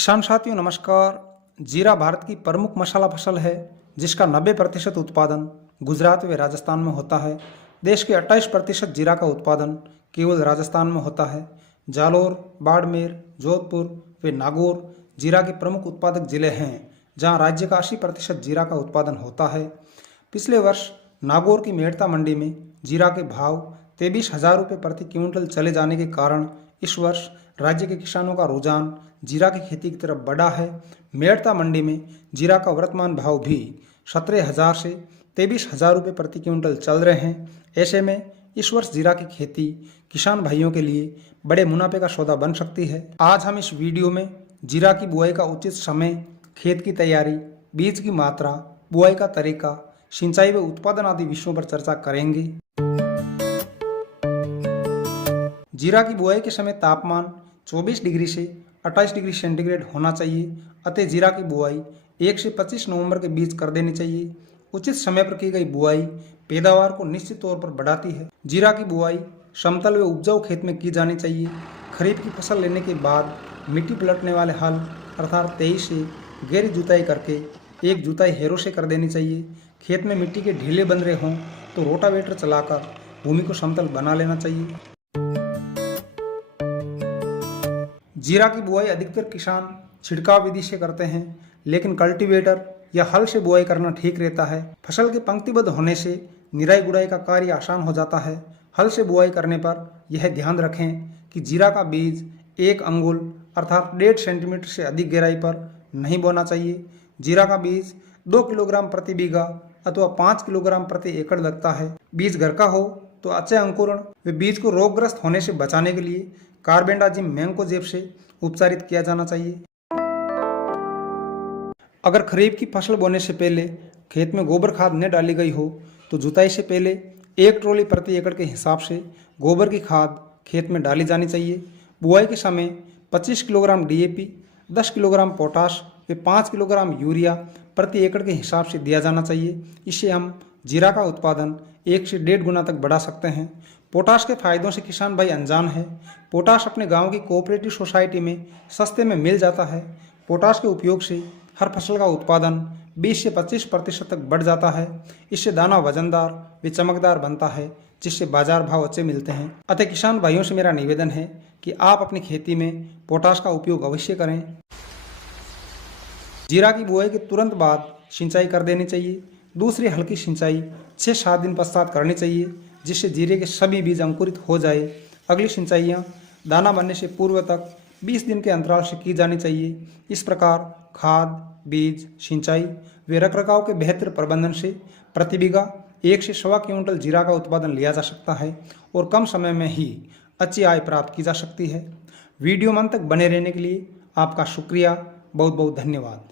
किसान साथियों नमस्कार। जीरा भारत की प्रमुख मसाला फसल है जिसका 90% उत्पादन गुजरात व राजस्थान में होता है। देश के 28% जीरा का उत्पादन केवल राजस्थान में होता है। जालोर, बाड़मेर, जोधपुर व नागौर जीरा के प्रमुख उत्पादक जिले हैं जहां राज्य का 80% जीरा का उत्पादन होता है। पिछले वर्ष नागौर की मेड़ता मंडी में जीरा के भाव 23,000 रुपये प्रति क्विंटल चले जाने के कारण इस वर्ष राज्य के किसानों का रुझान जीरा की खेती की तरफ बढ़ा है। मेड़ता मंडी में जीरा का वर्तमान भाव भी 17,000 से 23,000 रुपये प्रति क्विंटल चल रहे हैं। ऐसे में इस वर्ष जीरा की खेती किसान भाइयों के लिए बड़े मुनाफे का सौदा बन सकती है। आज हम इस वीडियो में जीरा की बुआई का उचित समय, खेत की तैयारी, बीज की मात्रा, बुआई का तरीका, सिंचाई व उत्पादन आदि विषयों पर चर्चा करेंगे। जीरा की बुआई के समय तापमान 24 डिग्री से 28 डिग्री सेंटीग्रेड होना चाहिए। अतः जीरा की बुआई 1 से 25 नवंबर के बीच कर देनी चाहिए। उचित समय पर की गई बुआई पैदावार को निश्चित तौर पर बढ़ाती है। जीरा की बुआई समतल व उपजाऊ खेत में की जानी चाहिए। खरीफ की फसल लेने के बाद मिट्टी पलटने वाले हल अर्थात 23 से गहरी जुताई करके एक जुताई हैरो से कर देनी चाहिए। खेत में मिट्टी के ढीले बन रहे हों तो रोटावेटर चलाकर भूमि को समतल बना लेना चाहिए। जीरा की बुआई अधिकतर किसान छिड़काव विधि से करते हैं, लेकिन कल्टीवेटर या हल से बुआई करना ठीक रहता है। फसल के पंक्तिबद्ध होने से निराई गुड़ाई का कार्य आसान हो जाता है। हल से बुआई करने पर यह ध्यान रखें कि जीरा का बीज 1 अंगुल अर्थात 1.5 सेंटीमीटर से अधिक गहराई पर नहीं बोना चाहिए। जीरा का बीज 2 किलोग्राम प्रति बीघा अथवा 5 किलोग्राम प्रति एकड़ लगता है। बीज घर का हो तो अच्छे अंकुरण व बीज को रोगग्रस्त होने से बचाने के लिए कार्बेंडाजिम मैंकोजेब से उपचारित किया जाना चाहिए। अगर खरीफ की फसल बोने से पहले खेत में गोबर खाद न डाली गई हो तो जुताई से पहले 1 ट्रॉली प्रति एकड़ के हिसाब से गोबर की खाद खेत में डाली जानी चाहिए। बुआई के समय 25 किलोग्राम डीएपी, 10 किलोग्राम पोटाश व 5 किलोग्राम यूरिया प्रति एकड़ के हिसाब से दिया जाना चाहिए। इससे हम जीरा का उत्पादन 1 से 1.5 गुना तक बढ़ा सकते हैं। पोटाश के फायदों से किसान भाई अनजान है। पोटाश अपने गांव की कोऑपरेटिव सोसाइटी में सस्ते में मिल जाता है। पोटाश के उपयोग से हर फसल का उत्पादन 20 से 25% तक बढ़ जाता है। इससे दाना वजनदार व चमकदार बनता है, जिससे बाजार भाव अच्छे मिलते हैं। अतः किसान भाइयों से मेरा निवेदन है कि आप अपनी खेती में पोटाश का उपयोग अवश्य करें। जीरा की बुआई के तुरंत बाद सिंचाई कर देनी चाहिए। दूसरी हल्की सिंचाई 6-7 दिन पश्चात करनी चाहिए, जिससे जीरे के सभी बीज अंकुरित हो जाए। अगली सिंचाइयाँ दाना बनने से पूर्व तक 20 दिन के अंतराल से की जानी चाहिए। इस प्रकार खाद, बीज, सिंचाई व रखरखाव के बेहतर प्रबंधन से प्रति बीघा 1 से 1.25 क्विंटल जीरा का उत्पादन लिया जा सकता है और कम समय में ही अच्छी आय प्राप्त की जा सकती है। वीडियो में अंत तक बने रहने के लिए आपका शुक्रिया। बहुत बहुत धन्यवाद।